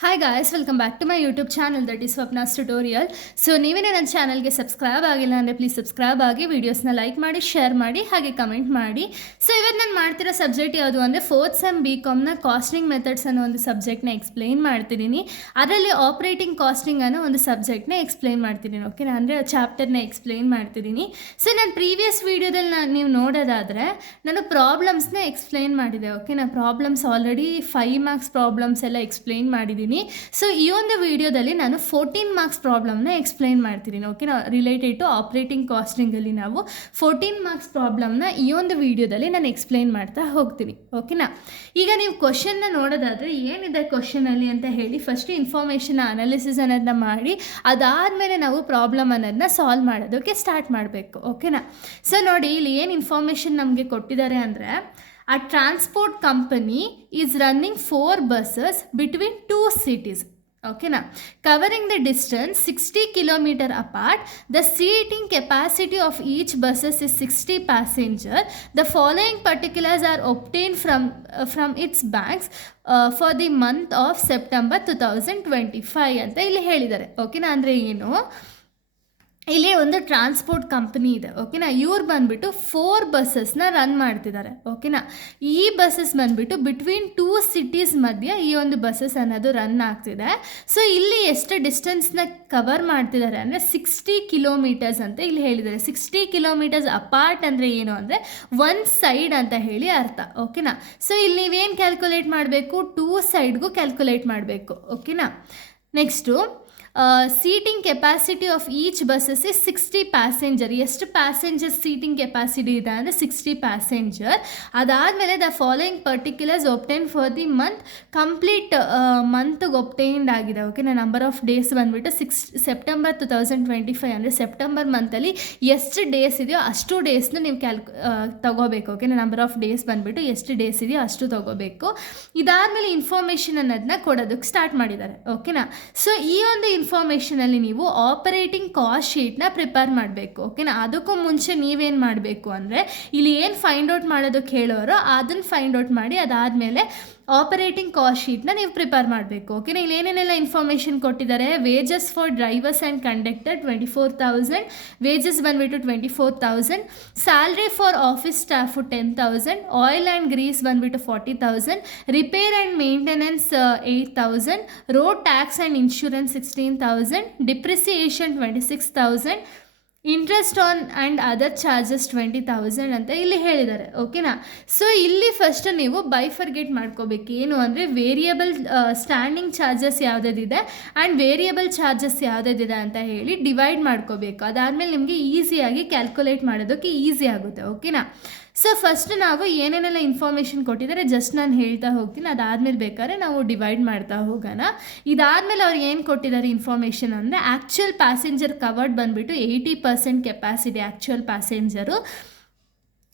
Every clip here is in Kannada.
Hi guys, welcome back to my YouTube channel that is Swapna's tutorial. So ನೀವೇನೇ ನನ್ನ ಚಾನಲ್ಗೆ ಸಬ್ಸ್ಕ್ರೈಬ್ ಆಗಿಲ್ಲ ಅಂದರೆ ಪ್ಲೀಸ್ ಸಬ್ಸ್ಕ್ರೈಬ್ ಆಗಿ, ವೀಡಿಯೋಸ್ನ ಲೈಕ್ ಮಾಡಿ, ಶೇರ್ ಮಾಡಿ, ಹಾಗೆ ಕಮೆಂಟ್ ಮಾಡಿ. ಸೊ ಇವತ್ತು ನಾನು ಮಾಡ್ತಿರೋ ಸಬ್ಜೆಕ್ಟ್ ಯಾವುದು ಅಂದರೆ ಫೋರ್ತ್ ಸೆಮ್ BComನ ಕಾಸ್ಟಿಂಗ್ ಮೆಥಡ್ಸ್ ಅನ್ನೋ ಒಂದು ಸಬ್ಜೆಕ್ಟ್ನ ಎಕ್ಸ್ಪ್ಲೈನ್ ಮಾಡ್ತಿದ್ದೀನಿ. ಅದರಲ್ಲಿ ಆಪ್ರೇಟಿಂಗ್ ಕಾಸ್ಟಿಂಗ್ ಅನ್ನೋ ಒಂದು ಸಬ್ಜೆಕ್ಟ್ನ ಎಕ್ಸ್ಪ್ಲೈನ್ ಮಾಡ್ತಿದ್ದೀನಿ. ಓಕೆನಾ, ಅಂದರೆ ಚಾಪ್ಟರ್ನ ಎಕ್ಸ್ಪ್ಲೈನ್ ಮಾಡ್ತಿದ್ದೀನಿ. ಸೊ ನಾನು ಪ್ರೀವಿಯಸ್ ವೀಡಿಯೋದಲ್ಲಿ ನೀವು ನೋಡೋದಾದರೆ ನಾನು ಪ್ರಾಬ್ಲಮ್ಸ್ನ ಎಕ್ಸ್ಪ್ಲೈನ್ ಮಾಡಿದೆ. ಓಕೆನಾ, ಪ್ರಾಬ್ಲಮ್ಸ್ ಆಲ್ರೆಡಿ 5 ಮಾರ್ಕ್ಸ್ ಪ್ರಾಬ್ಲಮ್ಸ್ ಎಲ್ಲ ಎಕ್ಸ್ಪ್ಲೈನ್ ಮಾಡಿದ್ದೀನಿ. ಸೊ ಈ ಒಂದು ವಿಡಿಯೋದಲ್ಲಿ ನಾನು 14 ಮಾರ್ಕ್ಸ್ ಪ್ರಾಬ್ಲಮ್ನ ಎಕ್ಸ್ಪ್ಲೈನ್ ಮಾಡ್ತಿದ್ದೀನಿ. ಓಕೆನಾ, ರಿಲೇಟೆಡ್ ಟು ಆಪ್ರೇಟಿಂಗ್ ಕಾಸ್ಟಿಂಗಲ್ಲಿ ನಾವು 14 ಮಾರ್ಕ್ಸ್ ಪ್ರಾಬ್ಲಮ್ನ ಈ ಒಂದು ವಿಡಿಯೋದಲ್ಲಿ ನಾನು ಎಕ್ಸ್ಪ್ಲೈನ್ ಮಾಡ್ತಾ ಹೋಗ್ತೀನಿ. ಓಕೆನಾ, ಈಗ ನೀವು ಕ್ವಶನ್ನ ನೋಡೋದಾದರೆ ಏನಿದೆ ಕ್ವಶನಲ್ಲಿ ಅಂತ ಹೇಳಿ ಫಸ್ಟ್ ಇನ್ಫಾರ್ಮೇಷನ್ ಅನಾಲಿಸಿಸ್ ಅನ್ನೋದನ್ನ ಮಾಡಿ ಅದಾದಮೇಲೆ ನಾವು ಪ್ರಾಬ್ಲಮ್ ಅನ್ನೋದನ್ನ ಸಾಲ್ವ್ ಮಾಡೋದಕ್ಕೆ ಸ್ಟಾರ್ಟ್ ಮಾಡಬೇಕು. ಓಕೆನಾ, ಸೊ ನೋಡಿ ಇಲ್ಲಿ ಏನು ಇನ್ಫಾರ್ಮೇಷನ್ ನಮಗೆ ಕೊಟ್ಟಿದ್ದಾರೆ ಅಂದರೆ a transport company is running 4 buses between 2 cities. Okay, now covering the distance 60 km apart. The seating capacity of each buses is 60 passenger. The following particulars are obtained from its banks for the month of September 2025 ಅಂತ ಇಲ್ಲಿ ಹೇಳಿದ್ದಾರೆ. ಓಕೆನಾ, ಅಂದರೆ ಏನು, ಇಲ್ಲಿ ಒಂದು ಟ್ರಾನ್ಸ್ಪೋರ್ಟ್ ಕಂಪನಿ ಇದೆ. ಓಕೆನಾ, ಇವ್ರು ಬಂದುಬಿಟ್ಟು 4 ಬಸ್ಸಸ್ನ ರನ್ ಮಾಡ್ತಿದ್ದಾರೆ. ಓಕೆನಾ, ಈ ಬಸ್ಸಸ್ ಬಂದುಬಿಟ್ಟು ಬಿಟ್ವೀನ್ 2 ಸಿಟೀಸ್ ಮಧ್ಯೆ ಈ ಒಂದು ಬಸ್ಸಸ್ ಅನ್ನೋದು ರನ್ ಆಗ್ತಿದೆ. ಸೊ ಇಲ್ಲಿ ಎಷ್ಟು ಡಿಸ್ಟೆನ್ಸ್ನ ಕವರ್ ಮಾಡ್ತಿದ್ದಾರೆ ಅಂದರೆ 60 ಕಿಲೋಮೀಟರ್ಸ್ ಅಂತ ಇಲ್ಲಿ ಹೇಳಿದ್ದಾರೆ. 60 ಕಿಲೋಮೀಟರ್ಸ್ ಅಪಾರ್ಟ್ ಅಂದರೆ ಏನು ಅಂದರೆ 1 ಸೈಡ್ ಅಂತ ಹೇಳಿ ಅರ್ಥ. ಓಕೆನಾ, ಸೊ ಇಲ್ಲಿ ನೀವೇನು ಕ್ಯಾಲ್ಕುಲೇಟ್ ಮಾಡಬೇಕು, 2 ಸೈಡ್ಗೂ ಕ್ಯಾಲ್ಕುಲೇಟ್ ಮಾಡಬೇಕು. ಓಕೆನಾ, next seating capacity of each buses is 60 passenger. ಎಷ್ಟು ಪ್ಯಾಸೆಂಜರ್ ಸೀಟಿಂಗ್ ಕೆಪಾಸಿಟಿ ಇದೆ ಅಂದರೆ 60 ಪ್ಯಾಸೆಂಜರ್. ಅದಾದಮೇಲೆ the following particulars obtain for the month, complete ಮಂತ್ಗೆ ಒಬ್ಟೈನ್ಡ್ ಆಗಿದೆ. ಓಕೆನಾ, ನಂಬರ್ ಆಫ್ ಡೇಸ್ ಬಂದುಬಿಟ್ಟು ಸೆಪ್ಟೆಂಬರ್ 2025 ಅಂದರೆ ಸೆಪ್ಟೆಂಬರ್ ಮಂತಲ್ಲಿ ಎಷ್ಟು ಡೇಸ್ ಇದೆಯೋ ಅಷ್ಟು ಡೇಸ್ನ ನೀವು ತಗೋಬೇಕು. ಓಕೆನಾ, ನಂಬರ್ ಆಫ್ ಡೇಸ್ ಬಂದುಬಿಟ್ಟು ಎಷ್ಟು ಡೇಸ್ ಇದೆಯೋ ಅಷ್ಟು ತಗೋಬೇಕು. ಇದಾದಮೇಲೆ ಇನ್ಫಾರ್ಮೇಷನ್ ಅನ್ನೋದನ್ನ ಕೊಡೋದಕ್ಕೆ ಸ್ಟಾರ್ಟ್ ಮಾಡಿದ್ದಾರೆ. ಓಕೆನಾ, ಸೊ ಈ ಒಂದು ಇನ್ಫಾರ್ಮೇಷನಲ್ಲಿ ನೀವು ಆಪರೇಟಿಂಗ್ ಕಾಸ್ಟ್ ಶೀಟ್ನ ಪ್ರಿಪೇರ್ ಮಾಡಬೇಕು. ಓಕೆನಾ, ಅದಕ್ಕೂ ಮುಂಚೆ ನೀವೇನು ಮಾಡಬೇಕು ಅಂದರೆ ಇಲ್ಲಿ ಏನು ಫೈಂಡ್ ಔಟ್ ಮಾಡೋದಕ್ಕೆ ಹೇಳೋರೋ ಅದನ್ನು ಫೈಂಡ್ ಔಟ್ ಮಾಡಿ ಅದಾದಮೇಲೆ ಆಪರೇಟಿಂಗ್ ಕಾಸ್ಟ್ ಶೀಟ್ನ ನೀವು ಪ್ರಿಪೇರ್ ಮಾಡಬೇಕು. ಓಕೆನಾ, ಇಲ್ಲಿ ಏನೇನೆಲ್ಲ ಇನ್ಫಾರ್ಮೇಷನ್ ಕೊಟ್ಟಿದ್ದಾರೆ, wages for drivers and conductor 24,000, wages ಬಂದುಬಿಟ್ಟು 24,000, salary for office staff 10,000, oil and grease ಬಂದುಬಿಟ್ಟು 40,000, repair and maintenance 8,000, road tax and insurance 16,000, depreciation 26,000, interest on and other charges 20,000 ಅಂತ ಇಲ್ಲಿ ಹೇಳಿದ್ದಾರೆ. ಓಕೆನಾ, ಸೊ ಇಲ್ಲಿ ಫಸ್ಟ್ ನೀವು ಬೈಫರ್ಗೇಟ್ ಮಾಡ್ಕೋಬೇಕು. ಏನು ಅಂದರೆ ವೇರಿಯಬಲ್ ಸ್ಟ್ಯಾಂಡಿಂಗ್ ಚಾರ್ಜಸ್ ಯಾವುದಿದೆ ಆ್ಯಂಡ್ ವೇರಿಯಬಲ್ ಚಾರ್ಜಸ್ ಯಾವುದಿದೆ ಅಂತ ಹೇಳಿ ಡಿವೈಡ್ ಮಾಡ್ಕೋಬೇಕು. ಅದಾದಮೇಲೆ ನಿಮಗೆ ಈಸಿಯಾಗಿ ಕ್ಯಾಲ್ಕುಲೇಟ್ ಮಾಡೋದಕ್ಕೆ ಈಸಿ ಆಗುತ್ತೆ. ಓಕೆನಾ, ಸೊ ಫಸ್ಟ್ ನಾವು ಏನೇನೆಲ್ಲ ಇನ್ಫಾರ್ಮೇಷನ್ ಕೊಟ್ಟಿದ್ದಾರೆ ಜಸ್ಟ್ ನಾನು ಹೇಳ್ತಾ ಹೋಗ್ತೀನಿ. ಅದಾದಮೇಲೆ ಬೇಕಾದ್ರೆ ನಾವು ಡಿವೈಡ್ ಮಾಡ್ತಾ ಹೋಗೋಣ. ಇದಾದಮೇಲೆ ಅವ್ರು ಏನು ಕೊಟ್ಟಿದ್ದಾರೆ ಇನ್ಫಾರ್ಮೇಷನ್ ಅಂದರೆ ಆ್ಯಕ್ಚುಯಲ್ ಪ್ಯಾಸೆಂಜರ್ ಕವರ್ಡ್ ಬಂದುಬಿಟ್ಟು 80% ಕೆಪಾಸಿಟಿ ಆ್ಯಕ್ಚುಯಲ್ ಪ್ಯಾಸೆಂಜರು.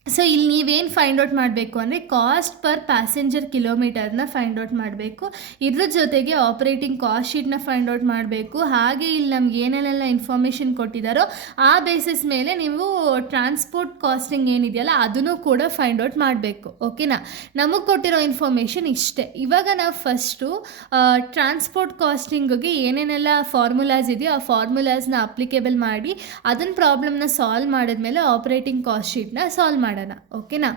ಸೊ ಇಲ್ಲಿ ನೀವೇನು ಫೈಂಡ್ ಔಟ್ ಮಾಡಬೇಕು ಅಂದರೆ ಕಾಸ್ಟ್ ಪರ್ ಪ್ಯಾಸೆಂಜರ್ ಕಿಲೋಮೀಟರ್ನ ಫೈಂಡ್ ಔಟ್ ಮಾಡಬೇಕು. ಇದ್ರ ಜೊತೆಗೆ ಆಪರೇಟಿಂಗ್ ಕಾಸ್ಟ್ ಶೀಟ್ನ ಫೈಂಡ್ ಔಟ್ ಮಾಡಬೇಕು. ಹಾಗೆ ಇಲ್ಲಿ ನಮ್ಗೆ ಏನೇನೆಲ್ಲ ಇನ್ಫಾರ್ಮೇಷನ್ ಕೊಟ್ಟಿದ್ದಾರೋ ಆ ಬೇಸಿಸ್ ಮೇಲೆ ನೀವು ಟ್ರಾನ್ಸ್ಪೋರ್ಟ್ ಕಾಸ್ಟಿಂಗ್ ಏನಿದೆಯಲ್ಲ ಅದನ್ನು ಕೂಡ ಫೈಂಡ್ ಔಟ್ ಮಾಡಬೇಕು. ಓಕೆನಾ, ನಮಗೆ ಕೊಟ್ಟಿರೋ ಇನ್ಫಾರ್ಮೇಷನ್ ಇಷ್ಟೇ. ಇವಾಗ ನಾವು ಫಸ್ಟು ಟ್ರಾನ್ಸ್ಪೋರ್ಟ್ ಕಾಸ್ಟಿಂಗಿಗೆ ಏನೇನೆಲ್ಲ ಫಾರ್ಮುಲಾಸ್ ಇದೆಯೋ ಆ ಫಾರ್ಮುಲಾಸ್ನ ಅಪ್ಲಿಕೇಬಲ್ ಮಾಡಿ ಅದನ್ನ ಪ್ರಾಬ್ಲಮ್ನ ಸಾಲ್ವ್ ಮಾಡಿದ್ಮೇಲೆ ಆಪರೇಟಿಂಗ್ ಕಾಸ್ಟ್ ಶೀಟ್ನ ಸಾಲ್ವ್ ಮಾಡೋಣ. ಓಕೆನಾ,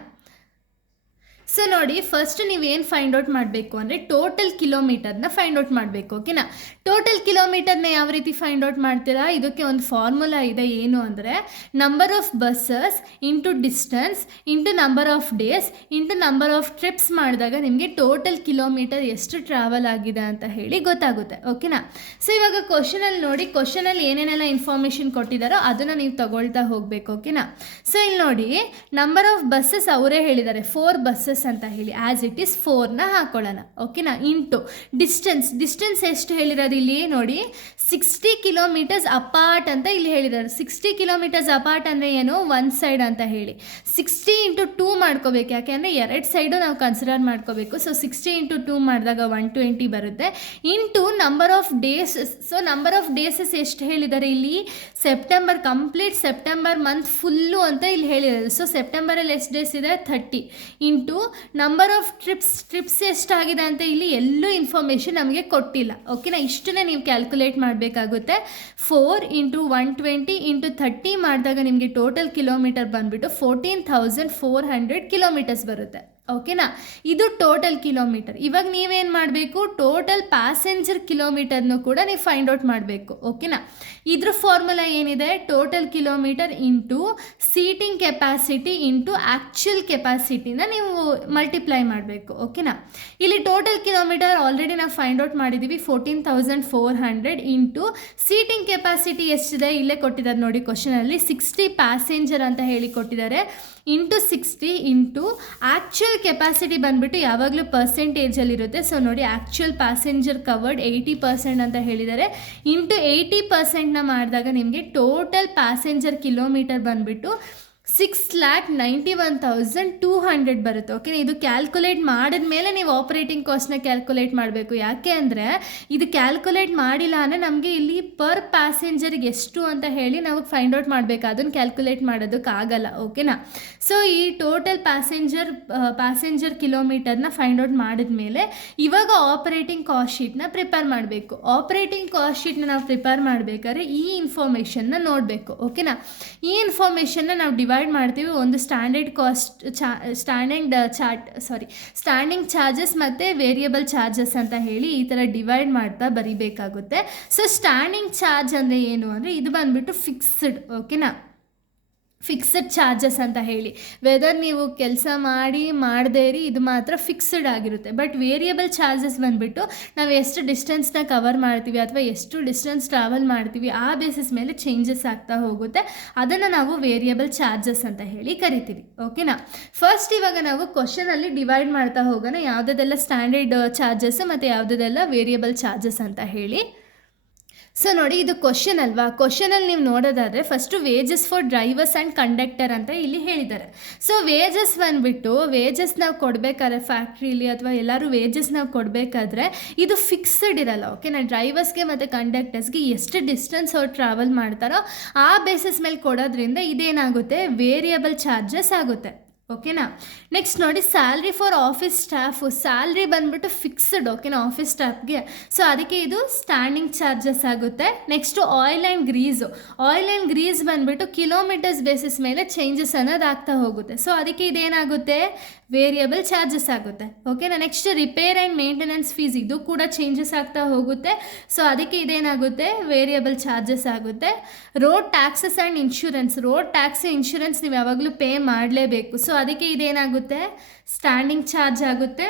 ಸೊ ನೋಡಿ ಫಸ್ಟ್ ನೀವೇನು ಫೈಂಡ್ ಔಟ್ ಮಾಡಬೇಕು ಅಂದರೆ ಟೋಟಲ್ ಕಿಲೋಮೀಟರ್ನ ಫೈಂಡ್ ಔಟ್ ಮಾಡಬೇಕು. ಓಕೆನಾ, ಟೋಟಲ್ ಕಿಲೋಮೀಟರ್ನ ಯಾವ ರೀತಿ ಫೈಂಡ್ ಔಟ್ ಮಾಡ್ತೀರಾ, ಇದಕ್ಕೆ ಒಂದು ಫಾರ್ಮುಲಾ ಇದೆ. ಏನು ಅಂದರೆ number of buses into distance into number of days into number of trips ಮಾಡಿದಾಗ ನಿಮಗೆ ಟೋಟಲ್ ಕಿಲೋಮೀಟರ್ ಎಷ್ಟು ಟ್ರಾವೆಲ್ ಆಗಿದೆ ಅಂತ ಹೇಳಿ ಗೊತ್ತಾಗುತ್ತೆ. ಓಕೆನಾ, ಸೊ ಇವಾಗ ಕ್ವಶನಲ್ಲಿ ನೋಡಿ, ಕ್ವಶನಲ್ಲಿ ಏನೇನೆಲ್ಲ ಇನ್ಫಾರ್ಮೇಷನ್ ಕೊಟ್ಟಿದ್ದಾರೋ ಅದನ್ನು ನೀವು ತಗೊಳ್ತಾ ಹೋಗಬೇಕು. ಓಕೆನಾ, ಸೊ ಇಲ್ಲಿ ನೋಡಿ ನಂಬರ್ ಆಫ್ ಬಸ್ಸಸ್ ಅವರೇ ಹೇಳಿದ್ದಾರೆ 4 ಬಸ್ಸಸ್ ಅಂತ ಹೇಳಿ, ಆ್ಯಸ್ ಇಟ್ ಈಸ್ 4ನ ಹಾಕೊಳ್ಳೋಣ. ಓಕೆನಾ, ಇಂಟು ಡಿಸ್ಟೆನ್ಸ್ ಎಷ್ಟು ಹೇಳಿರೋದು ಇಲ್ಲಿ ನೋಡಿ 60 ಕಿಲೋಮೀಟರ್ಸ್ ಅಪಾರ್ಟ್ ಅಂತ ಇಲ್ಲಿ ಹೇಳಿದ್ದಾರೆ. 60 ಕಿಲೋಮೀಟರ್ಸ್ ಅಪಾರ್ಟ್ ಅಂದರೆ ಏನು, 1 ಸೈಡ್ ಅಂತ ಹೇಳಿ 60 ಇಂಟು 2 ಮಾಡ್ಕೋಬೇಕು. ಯಾಕೆಂದರೆ 2 ಸೈಡು ನಾವು ಕನ್ಸಿಡರ್ ಮಾಡ್ಕೋಬೇಕು. ಸೊ 60 ಇಂಟು 2 ಮಾಡಿದಾಗ 120 ಬರುತ್ತೆ. Into number of days. So number of days ಎಷ್ಟು ಹೇಳಿದ್ದಾರೆ ಇಲ್ಲಿ, September complete September month full ಅಂತ ಇಲ್ಲಿ ಹೇಳಿದ್ದಾರೆ. ಸೊ ಸೆಪ್ಟೆಂಬರಲ್ಲಿ ಎಷ್ಟು ಡೇಸ್ ಇದೆ 30 ಇಂಟು ನಂಬರ್ ಆಫ್ ಟ್ರಿಪ್ಸ್ ಎಷ್ಟಾಗಿದೆ ಅಂತ ಇಲ್ಲಿ ಎಲ್ಲೂ ಇನ್ಫಾರ್ಮೇಷನ್ ನಮಗೆ ಕೊಟ್ಟಿಲ್ಲ. ಓಕೆನಾ, ಇಷ್ಟನ್ನೇ ನೀವು ಕ್ಯಾಲ್ಕುಲೇಟ್ ಮಾಡಬೇಕಾಗುತ್ತೆ. 4 × 120 × 30 ಮಾಡಿದಾಗ ನಿಮಗೆ ಟೋಟಲ್ ಕಿಲೋಮೀಟರ್ ಬಂದುಬಿಟ್ಟು 14,400 ಕಿಲೋಮೀಟರ್ಸ್ ಬರುತ್ತೆ. ಓಕೆನಾ, ಇದು ಟೋಟಲ್ ಕಿಲೋಮೀಟರ್. ಇವಾಗ ನೀವೇನು ಮಾಡಬೇಕು, ಟೋಟಲ್ ಪ್ಯಾಸೆಂಜರ್ ಕಿಲೋಮೀಟರ್ನು ಕೂಡ ನೀವು ಫೈಂಡ್ ಔಟ್ ಮಾಡಬೇಕು. ಓಕೆನಾ, ಇದ್ರ ಫಾರ್ಮುಲಾ ಏನಿದೆ, total kilometre into seating capacity into actual ಕೆಪಾಸಿಟಿನ ನೀವು ಮಲ್ಟಿಪ್ಲೈ ಮಾಡಬೇಕು. ಓಕೆನಾ, ಇಲ್ಲಿ ಟೋಟಲ್ ಕಿಲೋಮೀಟರ್ ಆಲ್ರೆಡಿ ನಾವು ಫೈಂಡ್ ಔಟ್ ಮಾಡಿದ್ದೀವಿ, 14,400 ಇಂಟು ಸೀಟಿಂಗ್ ಕೆಪಾಸಿಟಿ ಎಷ್ಟಿದೆ ಇಲ್ಲೇ ಕೊಟ್ಟಿದ್ದಾರೆ ನೋಡಿ ಕ್ವಶನಲ್ಲಿ, 60 ಪ್ಯಾಸೆಂಜರ್ ಅಂತ ಹೇಳಿ ಕೊಟ್ಟಿದ್ದಾರೆ, ಇಂಟು 60 ಇಂಟು ಆ್ಯಕ್ಚುಯಲ್ ಕೆಪಾಸಿಟಿ ಬಂದುಬಿಟ್ಟು ಯಾವಾಗಲೂ ಪರ್ಸೆಂಟೇಜಲ್ಲಿರುತ್ತೆ. ಸೊ ನೋಡಿ, ಆ್ಯಕ್ಚುಯಲ್ ಪ್ಯಾಸೆಂಜರ್ ಕವರ್ಡ್ 80% ಅಂತ ಹೇಳಿದ್ದಾರೆ, ಇಂಟು 80% ಮಾಡಿದಾಗ ನಿಮಗೆ ಟೋಟಲ್ ಪ್ಯಾಸೆಂಜರ್ ಕಿಲೋಮೀಟರ್ ಬಂದುಬಿಟ್ಟು 6,91,200 ಬರುತ್ತೆ. ಓಕೆ, ಇದು ಕ್ಯಾಲ್ಕುಲೇಟ್ ಮಾಡಿದ ಮೇಲೆ ನೀವು ಆಪ್ರೇಟಿಂಗ್ ಕಾಸ್ಟ್ನ ಕ್ಯಾಲ್ಕುಲೇಟ್ ಮಾಡಬೇಕು. ಯಾಕೆ ಅಂದರೆ ಇದು ಕ್ಯಾಲ್ಕುಲೇಟ್ ಮಾಡಿಲ್ಲ ಅಂದರೆ ನಮಗೆ ಇಲ್ಲಿ ಪರ್ ಪ್ಯಾಸೆಂಜರ್ಗೆ ಎಷ್ಟು ಅಂತ ಹೇಳಿ ನಾವು ಫೈಂಡ್ ಔಟ್ ಮಾಡಬೇಕು, ಅದನ್ನು ಕ್ಯಾಲ್ಕುಲೇಟ್ ಮಾಡೋದಕ್ಕಾಗಲ್ಲ. ಓಕೆನಾ, ಸೊ ಈ ಟೋಟಲ್ ಪ್ಯಾಸೆಂಜರ್ ಕಿಲೋಮೀಟರ್ನ ಫೈಂಡ್ ಔಟ್ ಮಾಡಿದ ಮೇಲೆ ಇವಾಗ ಆಪ್ರೇಟಿಂಗ್ ಕಾಸ್ಟ್ ಶೀಟ್ನ ಪ್ರಿಪೇರ್ ಮಾಡಬೇಕು. ಆಪ್ರೇಟಿಂಗ್ ಕಾಸ್ಟ್ ಶೀಟ್ನ ನಾವು ಪ್ರಿಪೇರ್ ಮಾಡಬೇಕಾದ್ರೆ ಈ ಇನ್ಫಾರ್ಮೇಷನ್ನ ನೋಡಬೇಕು. ಓಕೆನಾ, ಈ ಇನ್ಫಾರ್ಮೇಷನ್ನ ನಾವು ಡಿವೈಡ್ ಮಾಡ್ತೀವಿ. ಒಂದು ಸ್ಟ್ಯಾಂಡಿಂಗ್ ಚಾರ್ಜಸ್ ಮತ್ತು ವೇರಿಯಬಲ್ ಚಾರ್ಜಸ್ ಅಂತ ಹೇಳಿ ಈ ಥರ ಡಿವೈಡ್ ಮಾಡ್ತಾ ಬರಿಬೇಕಾಗುತ್ತೆ. ಸೊ ಸ್ಟ್ಯಾಂಡಿಂಗ್ ಚಾರ್ಜ್ ಅಂದರೆ ಏನು ಅಂದರೆ ಇದು ಬಂದುಬಿಟ್ಟು ಫಿಕ್ಸ್ಡ್. ಓಕೆನಾ, ಫಿಕ್ಸಡ್ ಚಾರ್ಜಸ್ ಅಂತ ಹೇಳಿ, ವೆದರ್ ನೀವು ಕೆಲಸ ಮಾಡದೇ ಇರಿ ಇದು ಮಾತ್ರ ಫಿಕ್ಸ್ಡ್ ಆಗಿರುತ್ತೆ. ಬಟ್ ವೇರಿಯಬಲ್ ಚಾರ್ಜಸ್ ಬಂದುಬಿಟ್ಟು ನಾವು ಎಷ್ಟು ಡಿಸ್ಟೆನ್ಸ್ನ ಕವರ್ ಮಾಡ್ತೀವಿ ಅಥವಾ ಎಷ್ಟು ಡಿಸ್ಟೆನ್ಸ್ ಟ್ರಾವೆಲ್ ಮಾಡ್ತೀವಿ ಆ ಬೇಸಿಸ್ ಮೇಲೆ ಚೇಂಜಸ್ ಆಗ್ತಾ ಹೋಗುತ್ತೆ. ಅದನ್ನು ನಾವು ವೇರಿಯಬಲ್ ಚಾರ್ಜಸ್ ಅಂತ ಹೇಳಿ ಕರಿತೀವಿ. ಓಕೆನಾ, ಫಸ್ಟ್ ಇವಾಗ ನಾವು ಕ್ವಶನಲ್ಲಿ ಡಿವೈಡ್ ಮಾಡ್ತಾ ಹೋಗೋಣ, ಯಾವುದೆಲ್ಲ ಸ್ಟ್ಯಾಂಡರ್ಡ್ ಚಾರ್ಜಸ್ ಮತ್ತು ಯಾವುದೆಲ್ಲ ವೇರಿಯಬಲ್ ಚಾರ್ಜಸ್ ಅಂತ ಹೇಳಿ. ಸೊ ನೋಡಿ, ಇದು ಕ್ವಶನ್ ಅಲ್ವಾ, ಕ್ವಶನಲ್ಲಿ ನೀವು ನೋಡೋದಾದರೆ first wages for drivers and conductor ಅಂತ ಇಲ್ಲಿ ಹೇಳಿದ್ದಾರೆ. ಸೊ ವೇಜಸ್ ಬಂದುಬಿಟ್ಟು ವೇಜಸ್ ನಾವು ಕೊಡಬೇಕಾದ್ರೆ ಫ್ಯಾಕ್ಟ್ರಿಲಿ ಅಥವಾ ಎಲ್ಲರೂ ವೇಜಸ್ ನಾವು ಕೊಡಬೇಕಾದ್ರೆ ಇದು ಫಿಕ್ಸ್ಡ್ ಇರಲ್ಲ. ಓಕೆನಾ, ಡ್ರೈವರ್ಸ್ಗೆ ಮತ್ತು ಕಂಡಕ್ಟರ್ಸ್ಗೆ ಎಷ್ಟು ಡಿಸ್ಟೆನ್ಸ್ ಅವ್ರು ಟ್ರಾವೆಲ್ ಮಾಡ್ತಾರೋ ಆ ಬೇಸಿಸ್ ಮೇಲೆ ಕೊಡೋದ್ರಿಂದ ಇದೇನಾಗುತ್ತೆ, ವೇರಿಯಬಲ್ ಚಾರ್ಜಸ್ ಆಗುತ್ತೆ. ಓಕೆನಾ, ನೆಕ್ಸ್ಟ್ ನೋಡಿ, salary for office staff, salary ಬಂದುಬಿಟ್ಟು ಫಿಕ್ಸ್ಡ್. ಓಕೆನಾ, ಆಫೀಸ್ ಸ್ಟಾಫ್ಗೆ, ಸೊ ಅದಕ್ಕೆ ಇದು ಸ್ಟ್ಯಾಂಡಿಂಗ್ ಚಾರ್ಜಸ್ ಆಗುತ್ತೆ. ನೆಕ್ಸ್ಟು ಆಯಿಲ್ ಆ್ಯಂಡ್ ಗ್ರೀಸ್ ಬಂದುಬಿಟ್ಟು ಕಿಲೋಮೀಟರ್ಸ್ ಬೇಸಿಸ್ ಮೇಲೆ ಚೇಂಜಸ್ ಅನ್ನೋದು ಆಗ್ತಾ ಹೋಗುತ್ತೆ. ಸೊ ಅದಕ್ಕೆ ಇದೇನಾಗುತ್ತೆ, ವೇರಿಯಬಲ್ ಚಾರ್ಜಸ್ ಆಗುತ್ತೆ. ಓಕೆನಾ, next repair and maintenance fees, ಇದು ಕೂಡ ಚೇಂಜಸ್ ಆಗ್ತಾ ಹೋಗುತ್ತೆ. ಸೊ ಅದಕ್ಕೆ ಇದೇನಾಗುತ್ತೆ, ವೇರಿಯಬಲ್ ಚಾರ್ಜಸ್ ಆಗುತ್ತೆ. Road taxes and insurance, road tax insurance ನೀವು ಯಾವಾಗಲೂ ಪೇ ಮಾಡಲೇಬೇಕು. ಸೊ ಅದಕ್ಕೆ ಇದೇನಾಗುತ್ತೆ, ಸ್ಟ್ಯಾಂಡಿಂಗ್ ಚಾರ್ಜ್ ಆಗುತ್ತೆ.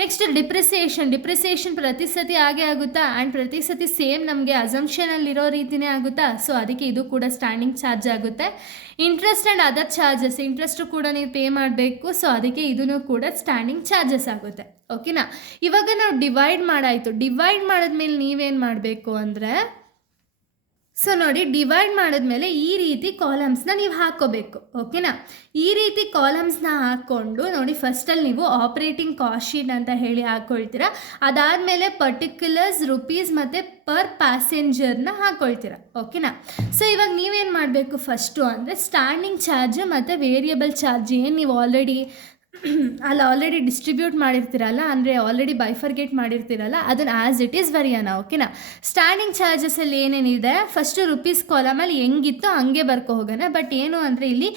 ನೆಕ್ಸ್ಟ್ ಡಿಪ್ರಿಸಿಯೇಷನ್ ಪ್ರತಿ ಸತಿ ಹಾಗೆ ಆಗುತ್ತಾ, ಆ್ಯಂಡ್ ಪ್ರತಿ ಸತಿ ಸೇಮ್ ನಮಗೆ ಅಸಂಪ್ಷನಲ್ಲಿರೋ ರೀತಿಯೇ ಆಗುತ್ತಾ. ಸೊ ಅದಕ್ಕೆ ಇದು ಕೂಡ ಸ್ಟ್ಯಾಂಡಿಂಗ್ ಚಾರ್ಜ್ ಆಗುತ್ತೆ. Interest and other charges, interest ಕೂಡ ನೀವು ಪೇ ಮಾಡಬೇಕು. ಸೊ ಅದಕ್ಕೆ ಇದೂ ಕೂಡ ಸ್ಟ್ಯಾಂಡಿಂಗ್ ಚಾರ್ಜಸ್ ಆಗುತ್ತೆ. ಓಕೆನಾ, ಇವಾಗ ನಾವು ಡಿವೈಡ್ ಮಾಡಿದ್ಮೇಲೆ ನೀವೇನು ಮಾಡಬೇಕು ಅಂದರೆ, ಸೊ ನೋಡಿ, ಡಿವೈಡ್ ಮಾಡಿದ್ಮೇಲೆ ಈ ರೀತಿ ಕಾಲಮ್ಸ್ನ ನೀವು ಹಾಕ್ಕೋಬೇಕು. ಓಕೆನಾ, ಈ ರೀತಿ ಕಾಲಮ್ಸ್ನ ಹಾಕ್ಕೊಂಡು ನೋಡಿ, ಫಸ್ಟಲ್ಲಿ ನೀವು ಆಪ್ರೇಟಿಂಗ್ ಕಾಸ್ಟ್ ಶೀಟ್ ಅಂತ ಹೇಳಿ ಹಾಕ್ಕೊಳ್ತೀರಾ. ಅದಾದಮೇಲೆ ಪರ್ಟಿಕ್ಯುಲರ್ಸ್, ರುಪೀಸ್ ಮತ್ತು ಪರ್ ಪ್ಯಾಸೆಂಜರ್ನ ಹಾಕ್ಕೊಳ್ತೀರಾ. ಓಕೆನಾ, ಸೊ ಇವಾಗ ನೀವೇನು ಮಾಡಬೇಕು ಫಸ್ಟು ಅಂದರೆ, ಸ್ಟ್ಯಾಂಡಿಂಗ್ ಚಾರ್ಜ್ ಮತ್ತು ವೇರಿಯಬಲ್ ಚಾರ್ಜ್ ಏನು ನೀವು ಆಲ್ರೆಡಿ ಡಿಸ್ಟ್ರಿಬ್ಯೂಟ್ ಮಾಡಿರ್ತೀರಲ್ಲ, ಅಂದರೆ ಆಲ್ರೆಡಿ ಬೈಫರ್ಗೇಟ್ ಮಾಡಿರ್ತೀರಲ್ಲ, ಅದನ್ನು ಆ್ಯಸ್ ಇಟ್ ಈಸ್ ಬರೆಯೋಣ. ಓಕೆನಾ, ಸ್ಟ್ಯಾಂಡಿಂಗ್ ಚಾರ್ಜಸಲ್ಲಿ ಏನೇನಿದೆ, ಫಸ್ಟು ರುಪೀಸ್ ಕಾಲಮಲ್ಲಿ ಹೆಂಗಿತ್ತು ಹಂಗೆ ಬರ್ಕೊ ಹೋಗೋಣ. ಬಟ್ ಏನು ಅಂದರೆ ಇಲ್ಲಿ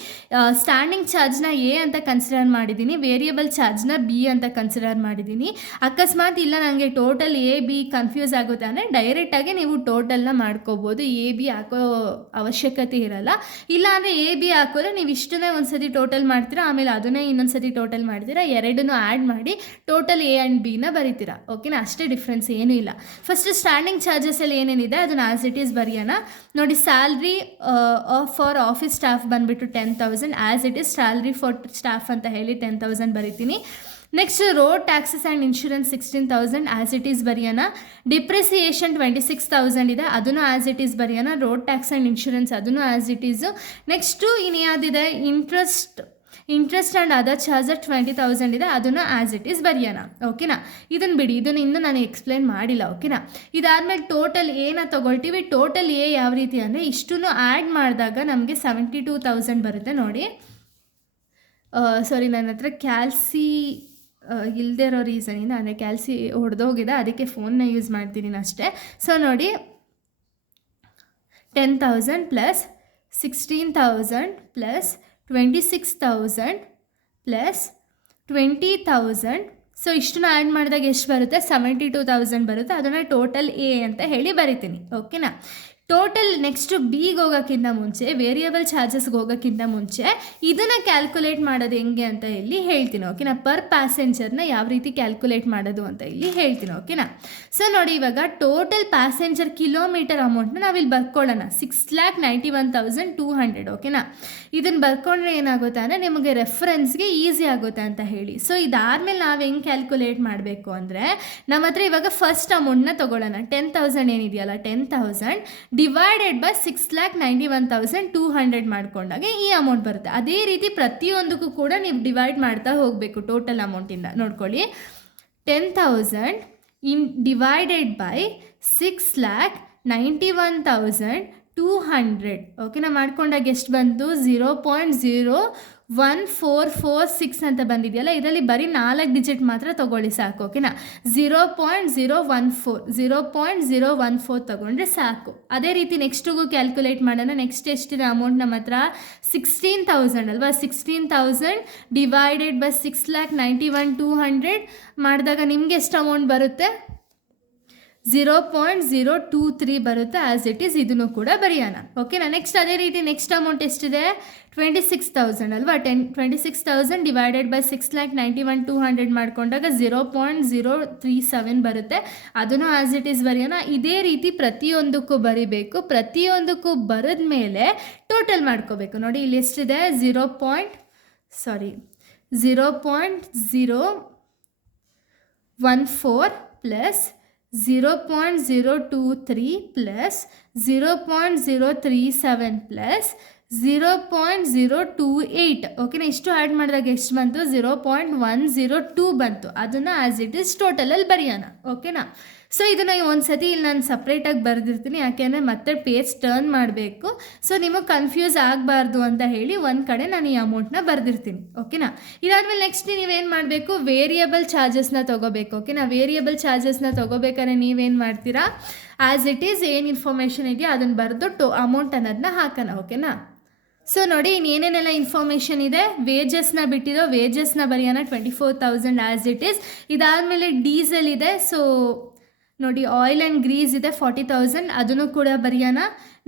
ಸ್ಟ್ಯಾಂಡಿಂಗ್ ಚಾರ್ಜ್ನ ಎ ಅಂತ ಕನ್ಸಿಡರ್ ಮಾಡಿದ್ದೀನಿ, ವೇರಿಯಬಲ್ ಚಾರ್ಜ್ನ ಬಿ ಅಂತ ಕನ್ಸಿಡರ್ ಮಾಡಿದ್ದೀನಿ. ಅಕಸ್ಮಾತ್ ಇಲ್ಲ ನನಗೆ ಟೋಟಲ್ ಎ ಬಿ ಕನ್ಫ್ಯೂಸ್ ಆಗುತ್ತೆ ಅಂದರೆ ಡೈರೆಕ್ಟಾಗಿ ನೀವು ಟೋಟಲ್ನ ಮಾಡ್ಕೋಬೋದು, ಎ ಬಿ ಹಾಕೋ ಅವಶ್ಯಕತೆ ಇರಲ್ಲ. ಇಲ್ಲ ಅಂದರೆ ಎ ಬಿ ಹಾಕೋದ್ರೆ ನೀವು ಇಷ್ಟನ್ನೇ ಒಂದು ಸತಿ ಟೋಟಲ್ ಮಾಡ್ತೀರಾ, ಆಮೇಲೆ ಅದನ್ನೇ ಇನ್ನೊಂದು ಸತಿ ಟೋಟಲ್ ಮಾಡ್ತೀರಾ, ಎರಡನ್ನೂ ಆ್ಯಡ್ ಮಾಡಿ ಟೋಟಲ್ ಎ ಆ್ಯಂಡ್ ಬಿನ ಬರೀತೀರಾ. ಓಕೆನಾ, ಅಷ್ಟೇ ಡಿಫ್ರೆನ್ಸ್ ಏನೂ ಇಲ್ಲ. ಫಸ್ಟ್ ಸ್ಟ್ಯಾಂಡಿಂಗ್ ಚಾರ್ಜಸಲ್ಲಿ ಏನೇನಿದೆ ಅದನ್ನು ಆ್ಯಸ್ ಇಟ್ ಈಸ್ ಬರೆಯೋಣ. ನೋಡಿ, ಸ್ಯಾಲ್ರಿ ಫಾರ್ ಆಫೀಸ್ ಸ್ಟಾಫ್ ಬಂದುಬಿಟ್ಟು 10,000, as it is salary for staff ಅಂತ ಹೇಳಿ 10,000 ಬರಿತೀನಿ. Next road taxes and insurance 16,000 as it is ಬರೆಯೋಣ. ಡಿಪ್ರಿಸಿಯೇಷನ್ 26,000 ಇದೆ, ಅದನ್ನು ಆ್ಯಸ್ ಇಟ್ ಈಸ್ ಬರೆಯೋಣ. ರೋಡ್ ಟ್ಯಾಕ್ಸ್ ಆ್ಯಂಡ್ ಇನ್ಶೂರೆನ್ಸ್ ಅದನ್ನು ಆ್ಯಸ್ ಇಟ್ ಈಸು. ನೆಕ್ಸ್ಟು ಇನ್ನು ಯಾವುದಿದೆ, ಇಂಟ್ರೆಸ್ಟ್ ಆ್ಯಂಡ್ ಅದರ್ ಚಾರ್ಜ್ 20,000 ಇದೆ, ಅದನ್ನು ಆ್ಯಸ್ ಇಟ್ ಈಸ್ ಬರೆಯೋಣ. ಓಕೆನಾ, ಇದನ್ನು ಬಿಡಿ, ಇದನ್ನು ಇನ್ನೂ ನಾನು ಎಕ್ಸ್ಪ್ಲೇನ್ ಮಾಡಿಲ್ಲ. ಓಕೆನಾ, ಇದಾದಮೇಲೆ ಟೋಟಲ್ ಎನ ತೊಗೊಳ್ತೀವಿ. ಟೋಟಲ್ ಎ ಯಾವ ರೀತಿ ಅಂದರೆ ಇಷ್ಟನ್ನು ಆ್ಯಡ್ ಮಾಡಿದಾಗ ನಮಗೆ 72,000 ಬರುತ್ತೆ ನೋಡಿ. ಸಾರಿ, ನನ್ನ ಹತ್ರ ಕ್ಯಾಲ್ಸಿ ಇಲ್ಲದೆ ಇರೋ ರೀಸನಿಂದ, ಅಂದರೆ ಕ್ಯಾಲ್ಸಿ ಹೊಡೆದೋಗಿದೆ, ಅದಕ್ಕೆ ಫೋನ್ನ ಯೂಸ್ ಮಾಡ್ತಿದ್ದೀನಿ ಅಷ್ಟೇ. ಸೊ ನೋಡಿ, 10,000 ಪ್ಲಸ್ 16,000 ಪ್ಲಸ್ 26,000 ಪ್ಲಸ್ 20,000. ಸೊ ಇಷ್ಟನ್ನ ಆ್ಯಡ್ ಮಾಡಿದಾಗ ಎಷ್ಟು ಬರುತ್ತೆ? 72,000 ಬರುತ್ತೆ. ಅದನ್ನು ಟೋಟಲ್ ಎ ಅಂತ ಹೇಳಿ ಬರಿತೀನಿ. ಓಕೆನಾ? ಟೋಟಲ್ ನೆಕ್ಸ್ಟ್ ಬಿಗೆ ಹೋಗೋಕ್ಕಿಂತ ಮುಂಚೆ, ವೇರಿಯಬಲ್ ಚಾರ್ಜಸ್ಗೆ ಹೋಗೋಕ್ಕಿಂತ ಮುಂಚೆ ಇದನ್ನು ಕ್ಯಾಲ್ಕುಲೇಟ್ ಮಾಡೋದು ಹೆಂಗೆ ಅಂತ ಇಲ್ಲಿ ಹೇಳ್ತೀನಿ. ಓಕೆನಾ? ಪರ್ ಪ್ಯಾಸೆಂಜರ್ನ ಯಾವ ರೀತಿ ಕ್ಯಾಲ್ಕುಲೇಟ್ ಮಾಡೋದು ಅಂತ ಇಲ್ಲಿ ಹೇಳ್ತೀನಿ. ಓಕೆನಾ? ಸೊ ನೋಡಿ, ಇವಾಗ ಟೋಟಲ್ ಪ್ಯಾಸೆಂಜರ್ ಕಿಲೋಮೀಟರ್ ಅಮೌಂಟ್ನ ನಾವಿಲ್ಲಿ ಬರ್ಕೊಳ್ಳೋಣ, 6,91,200. ಓಕೆನಾ? ಇದನ್ನು ಬರ್ಕೊಂಡ್ರೆ ಏನಾಗುತ್ತೆ ಅಂದರೆ ನಿಮಗೆ ರೆಫರೆನ್ಸ್ಗೆ ಈಸಿ ಆಗುತ್ತೆ ಅಂತ ಹೇಳಿ. ಸೊ ಇದಾದಮೇಲೆ ನಾವು ಹೆಂಗೆ ಕ್ಯಾಲ್ಕುಲೇಟ್ ಮಾಡಬೇಕು ಅಂದರೆ, ನಮ್ಮ ಹತ್ರ ಇವಾಗ ಫಸ್ಟ್ ಅಮೌಂಟ್ನ ತೊಗೊಳ್ಳೋಣ. 10,000 ಏನಿದೆಯಲ್ಲ, 10,000 ಡಿವೈಡೆಡ್ ಬೈ 6,91,200 ಮಾಡಿಕೊಂಡಾಗ ಈ ಅಮೌಂಟ್ ಬರುತ್ತೆ. ಅದೇ ರೀತಿ ಪ್ರತಿಯೊಂದಕ್ಕೂ ಕೂಡ ನೀವು ಡಿವೈಡ್ ಮಾಡ್ತಾ ಹೋಗಬೇಕು ಟೋಟಲ್ ಅಮೌಂಟಿಂದ. ನೋಡ್ಕೊಳ್ಳಿ, 10,000 ಡಿವೈಡೆಡ್ ಬೈ 6,91,200. ಓಕೆನಾ? ಮಾಡ್ಕೊಂಡಾಗ ಎಷ್ಟು ಬಂತು? 0.01446 ಅಂತ ಬಂದಿದೆಯಲ್ಲ, ಇದರಲ್ಲಿ ಬರೀ 4 ಡಿಜಿಟ್ ಮಾತ್ರ ತೊಗೊಳ್ಳಿ ಸಾಕು. ಓಕೆನಾ? 0.014 ತೊಗೊಂಡ್ರೆ ಸಾಕು. ಅದೇ ರೀತಿ ನೆಕ್ಸ್ಟಿಗೂ ಕ್ಯಾಲ್ಕುಲೇಟ್ ಮಾಡೋಣ. ನೆಕ್ಸ್ಟ್ ಎಷ್ಟಿದೆ ಅಮೌಂಟ್ ನಮ್ಮ ಹತ್ರ? 16,000 ಅಲ್ವಾ? 16,000 ಡಿವೈಡೆಡ್ ಬೈ 6,91,200 ಮಾಡಿದಾಗ ನಿಮಗೆ ಎಷ್ಟು ಅಮೌಂಟ್ ಬರುತ್ತೆ? 0.023 ಬರುತ್ತೆ. ಆ್ಯಸ್ ಇಟ್ ಈಸ್ ಇದನ್ನು ಕೂಡ ಬರೆಯೋಣ. ಓಕೆನಾ? ನೆಕ್ಸ್ಟ್ ಅದೇ ರೀತಿ ನೆಕ್ಸ್ಟ್ ಅಮೌಂಟ್ ಎಷ್ಟಿದೆ? 26,000 ಅಲ್ವಾ? 26,000 ಡಿವೈಡೆಡ್ ಬೈ 6,91,200 ಮಾಡಿಕೊಂಡಾಗ 0.037 ಬರುತ್ತೆ. ಅದನ್ನು ಆ್ಯಸ್ ಇಟ್ ಈಸ್ ಬರೆಯೋಣ. ಇದೇ ರೀತಿ ಪ್ರತಿಯೊಂದಕ್ಕೂ ಬರಿಬೇಕು. ಪ್ರತಿಯೊಂದಕ್ಕೂ ಬರೆದ ಮೇಲೆ ಟೋಟಲ್ ಮಾಡ್ಕೋಬೇಕು. ನೋಡಿ, ಇಲ್ಲಿ ಎಷ್ಟಿದೆ? 0.014 ಪ್ಲಸ್ 0.023 ಪ್ಲಸ್ 0.037 ಪ್ಲಸ್ 0.028. ಓಕೆನಾ? ಇಷ್ಟು ಆ್ಯಡ್ ಮಾಡಿದಾಗ ಎಷ್ಟು ಬಂತು? 0.102 ಬಂತು. ಅದನ್ನು ಆ್ಯಸ್ ಇಟ್ ಈಸ್ ಟೋಟಲಲ್ಲಿ ಬರೆಯೋಣ. ಓಕೆನಾ? ಸೊ ಇದನ್ನು ಒಂದು ಸತಿ ಇಲ್ಲಿ ನಾನು ಸಪ್ರೇಟಾಗಿ ಬರೆದಿರ್ತೀನಿ, ಯಾಕೆಂದರೆ ಮತ್ತೆ ಪೇಜ್ ಟರ್ನ್ ಮಾಡಬೇಕು. ಸೊ ನಿಮಗೆ ಕನ್ಫ್ಯೂಸ್ ಆಗಬಾರ್ದು ಅಂತ ಹೇಳಿ ಒಂದು ಕಡೆ ನಾನು ಈ ಅಮೌಂಟ್ನ ಬರೆದಿರ್ತೀನಿ. ಓಕೆನಾ? ಇದಾದಮೇಲೆ ನೆಕ್ಸ್ಟ್ ನೀವೇನು ಮಾಡಬೇಕು? ವೇರಿಯಬಲ್ ಚಾರ್ಜಸ್ನ ತೊಗೋಬೇಕು. ಓಕೆನಾ? ವೇರಿಯಬಲ್ ಚಾರ್ಜಸ್ನ ತೊಗೋಬೇಕಾದ್ರೆ ನೀವೇನು ಮಾಡ್ತೀರಾ? ಆ್ಯಸ್ ಇಟ್ ಈಸ್ ಏನು ಇನ್ಫಾರ್ಮೇಷನ್ ಇದೆಯೋ ಅದನ್ನು ಬರೆದು ಅಮೌಂಟ್ ಅನ್ನೋದನ್ನ ಹಾಕೋಣ. ಓಕೆನಾ? ಸೊ ನೋಡಿ, ಇನ್ನೇನೇನೆಲ್ಲ ಇನ್ಫಾರ್ಮೇಷನ್ ಇದೆ. ವೇಜಸ್ನ ಬಿಟ್ಟಿರೋ ವೇಜಸ್ನ ಬರೆಯೋಣ, 24,000 ಆ್ಯಸ್ ಇಟ್ ಈಸ್. ಇದಾದಮೇಲೆ ಡೀಸೆಲ್ ಇದೆ. ಸೊ ನೋಡಿ, ಆಯಿಲ್ ಆ್ಯಂಡ್ ಗ್ರೀಸ್ ಇದೆ 40,000, ಅದನ್ನು ಕೂಡ ಬರೆಯೋಣ.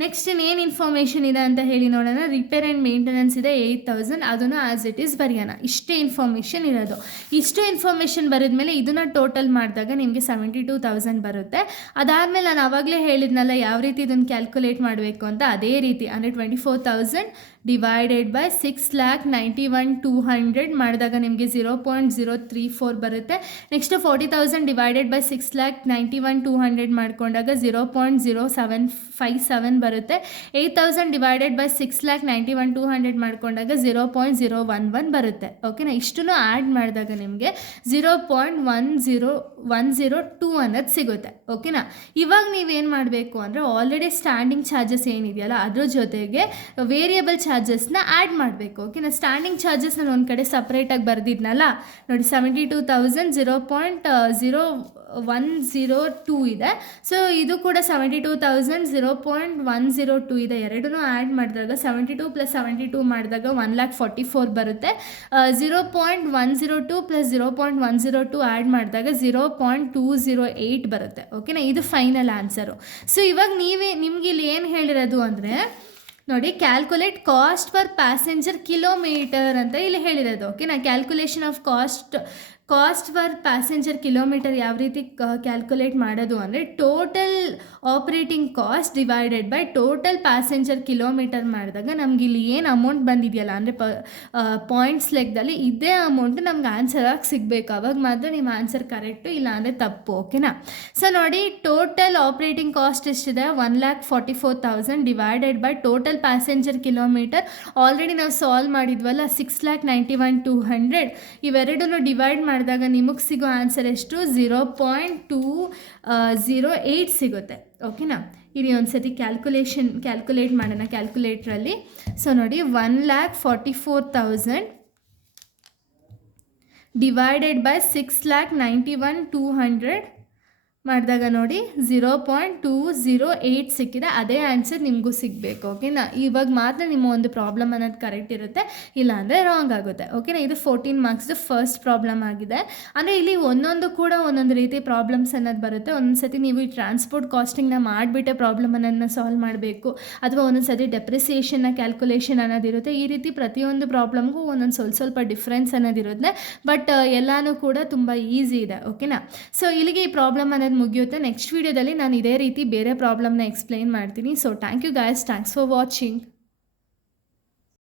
ನೆಕ್ಸ್ಟ್ ಇನ್ನೇನು ಇನ್ಫಾರ್ಮೇಷನ್ ಇದೆ ಅಂತ ಹೇಳಿ ನೋಡೋಣ. ರಿಪೇರ್ ಆ್ಯಂಡ್ ಮೇಂಟೆನೆನ್ಸ್ ಇದೆ 8,000, ಅದನ್ನು ಆ್ಯಸ್ ಇಟ್ ಈಸ್ ಬರೆಯೋಣ. ಇಷ್ಟೇ ಇನ್ಫಾರ್ಮೇಷನ್ ಇರೋದು. ಇಷ್ಟು ಇನ್ಫಾರ್ಮೇಷನ್ ಬರೆದ್ಮೇಲೆ ಇದನ್ನು ಟೋಟಲ್ ಮಾಡಿದಾಗ ನಿಮಗೆ 72,000 ಬರುತ್ತೆ. ಅದಾದಮೇಲೆ ನಾನು ಆವಾಗಲೇ ಹೇಳಿದ್ನಲ್ಲ ಯಾವ ರೀತಿ ಇದನ್ನು ಕ್ಯಾಲ್ಕುಲೇಟ್ ಮಾಡಬೇಕು ಅಂತ, ಅದೇ ರೀತಿ ಅಂದರೆ 24,000 ಡಿವೈಡೆಡ್ ಬೈ 6,91,200 ಮಾಡಿದಾಗ ನಿಮಗೆ 0.034 ಬರುತ್ತೆ. ನೆಕ್ಸ್ಟ್ 40,000 ಡಿವೈಡೆಡ್ ಬೈ 6,91,200 ಮಾಡಿಕೊಂಡಾಗ 0.0757 ಬರುತ್ತೆ. 8,000 ಡಿವೈಡೆಡ್ ಬೈ 6,91,200 ಮಾಡಿಕೊಂಡಾಗ 0.011 ಬರುತ್ತೆ. ಓಕೆನಾ? ಇಷ್ಟನ್ನು ಆ್ಯಡ್ ಮಾಡಿದಾಗ ನಿಮಗೆ 0.102 ಅನ್ನೋದು ಸಿಗುತ್ತೆ. ಓಕೆನಾ? ಇವಾಗ ನೀವೇನು ಮಾಡಬೇಕು ಅಂದರೆ, ಆಲ್ರೆಡಿ ಸ್ಟ್ಯಾಂಡಿಂಗ್ ಚಾರ್ಜಸ್ ಏನಿದೆಯಲ್ಲ ಅದ್ರ ಜೊತೆಗೆ ವೇರಿಯಬಲ್ ಚಾರ್ಜಸ್ನ ಆ್ಯಡ್ ಮಾಡಬೇಕು. ಓಕೆನಾ? ಸ್ಟ್ಯಾಂಡಿಂಗ್ ಚಾರ್ಜಸ್ ನಾನು ಒಂದು ಕಡೆ ಸಪ್ರೇಟಾಗಿ ಬರೆದಿದ್ನಲ್ಲ ನೋಡಿ, 72,000 0.102 ಇದೆ. ಸೊ ಇದು ಕೂಡ 72,000 0.102 ಇದೆ. ಎರಡನ್ನೂ ಆ್ಯಡ್ ಮಾಡಿದಾಗ 72 ಪ್ಲಸ್ 72 ಮಾಡಿದಾಗ 1,44,000 ಬರುತ್ತೆ. 0.102 ಪ್ಲಸ್ 0.102 ಆ್ಯಡ್ ಮಾಡಿದಾಗ 0.208 ಬರುತ್ತೆ. ಓಕೆನಾ? ಇದು ಫೈನಲ್ ಆನ್ಸರು. ಸೊ ಇವಾಗ ನಿಮ್ಗೆ ಇಲ್ಲಿ ಏನು ಹೇಳಿರೋದು ಅಂದರೆ ನೋಡಿ, calculate cost per passenger kilometre ಅಂತ ಇಲ್ಲಿ ಹೇಳಿರೋದು. ಓಕೆನಾ? Calculation of cost per passenger kilometre ಯಾವ ರೀತಿ ಕ್ಯಾಲ್ಕುಲೇಟ್ ಮಾಡೋದು ಅಂದರೆ, total operating cost divided by total passenger kilometre ಮಾಡಿದಾಗ ನಮ್ಗೆ ಇಲ್ಲಿ ಏನು ಅಮೌಂಟ್ ಬಂದಿದೆಯಲ್ಲ ಅಂದರೆ ಪಾಯಿಂಟ್ಸ್ ಲೆಕ್ಕದಲ್ಲಿ ಇದೇ ಅಮೌಂಟ್ ನಮ್ಗೆ ಆನ್ಸರಾಗಿ ಸಿಗಬೇಕು. ಅವಾಗ ಮಾತ್ರ ನಿಮ್ಮ ಆನ್ಸರ್ ಕರೆಕ್ಟು, ಇಲ್ಲ ಅಂದರೆ ತಪ್ಪು. ಓಕೆನಾ? ಸೊ ನೋಡಿ, ಟೋಟಲ್ ಆಪ್ರೇಟಿಂಗ್ ಕಾಸ್ಟ್ ಎಷ್ಟಿದೆ? 1,44,000 divided by total passenger kilometre. Already ನಾವು ಸಾಲ್ವ್ ಮಾಡಿದ್ವಲ್ಲ, 6,91,200. ಇವೆರಡನ್ನು ಡಿವೈಡ್ ಮಾಡಿದಾಗ ನಿಮಗೆ ಸಿಗೋ ಆನ್ಸರ್ ಎಷ್ಟು? 0.208 ಸಿಗುತ್ತೆ. ಓಕೆನಾ? ಇಲ್ಲಿ ಒಂದು ಸತಿ ಕ್ಯಾಲ್ಕುಲೇಟ್ ಮಾಡೋಣ ಕ್ಯಾಲ್ಕುಲೇಟ್ರಲ್ಲಿ. ಸೊ ನೋಡಿ, 1,44,000 ಡಿವೈಡೆಡ್ ಬೈ 6,91,200 ಮಾಡಿದಾಗ ನೋಡಿ 0.208 ಸಿಕ್ಕಿದೆ. ಅದೇ ಆನ್ಸರ್ ನಿಮಗೂ ಸಿಗಬೇಕು. ಓಕೆನಾ, ಇವಾಗ ಮಾತ್ರ ನಿಮ್ಮ ಒಂದು ಪ್ರಾಬ್ಲಮ್ ಅನ್ನೋದು ಕರೆಕ್ಟ್ ಇರುತ್ತೆ, ಇಲ್ಲಾಂದರೆ ರಾಂಗ್ ಆಗುತ್ತೆ. ಓಕೆನಾ, ಇದು 14 ಮಾರ್ಕ್ಸ್ದು ಫಸ್ಟ್ ಪ್ರಾಬ್ಲಮ್ ಆಗಿದೆ. ಅಂದರೆ ಇಲ್ಲಿ ಒಂದೊಂದು ಕೂಡ ಒಂದೊಂದು ರೀತಿ ಪ್ರಾಬ್ಲಮ್ಸ್ ಅನ್ನೋದು ಬರುತ್ತೆ. ಒಂದೊಂದು ಸತಿ ನೀವು ಈ ಟ್ರಾನ್ಸ್ಪೋರ್ಟ್ ಕಾಸ್ಟಿಂಗ್ನ ಮಾಡಿಬಿಟ್ಟೆ ಪ್ರಾಬ್ಲಮ್ ಅನ್ನೋದನ್ನ ಸಾಲ್ವ್ ಮಾಡಬೇಕು, ಅಥವಾ ಒಂದೊಂದು ಸತಿ ಡೆಪ್ರಿಸಿಯೇಷನ್ನ ಕ್ಯಾಲ್ಕುಲೇಷನ್ ಅನ್ನೋದಿರುತ್ತೆ. ಈ ರೀತಿ ಪ್ರತಿಯೊಂದು ಪ್ರಾಬ್ಲಮ್ಗೂ ಒಂದೊಂದು ಸ್ವಲ್ಪ ಡಿಫ್ರೆನ್ಸ್ ಅನ್ನೋದಿರುತ್ತೆ. ಬಟ್ ಎಲ್ಲನೂ ಕೂಡ ತುಂಬ ಈಸಿ ಇದೆ. ಓಕೆನಾ, ಸೊ ಇಲ್ಲಿಗೆ ಈ ಪ್ರಾಬ್ಲಮ್ ಅನ್ನೋದು ಮುಗಿಯುತ್ತೆ. ನೆಕ್ಸ್ಟ್ ವೀಡಿಯೋದಲ್ಲಿ ನಾನು ಇದೇ ರೀತಿ ಬೇರೆ ಪ್ರಾಬ್ಲಮ್ನ ಎಕ್ಸ್ಪ್ಲೈನ್ ಮಾಡ್ತೀನಿ. So thank you guys, thanks for watching.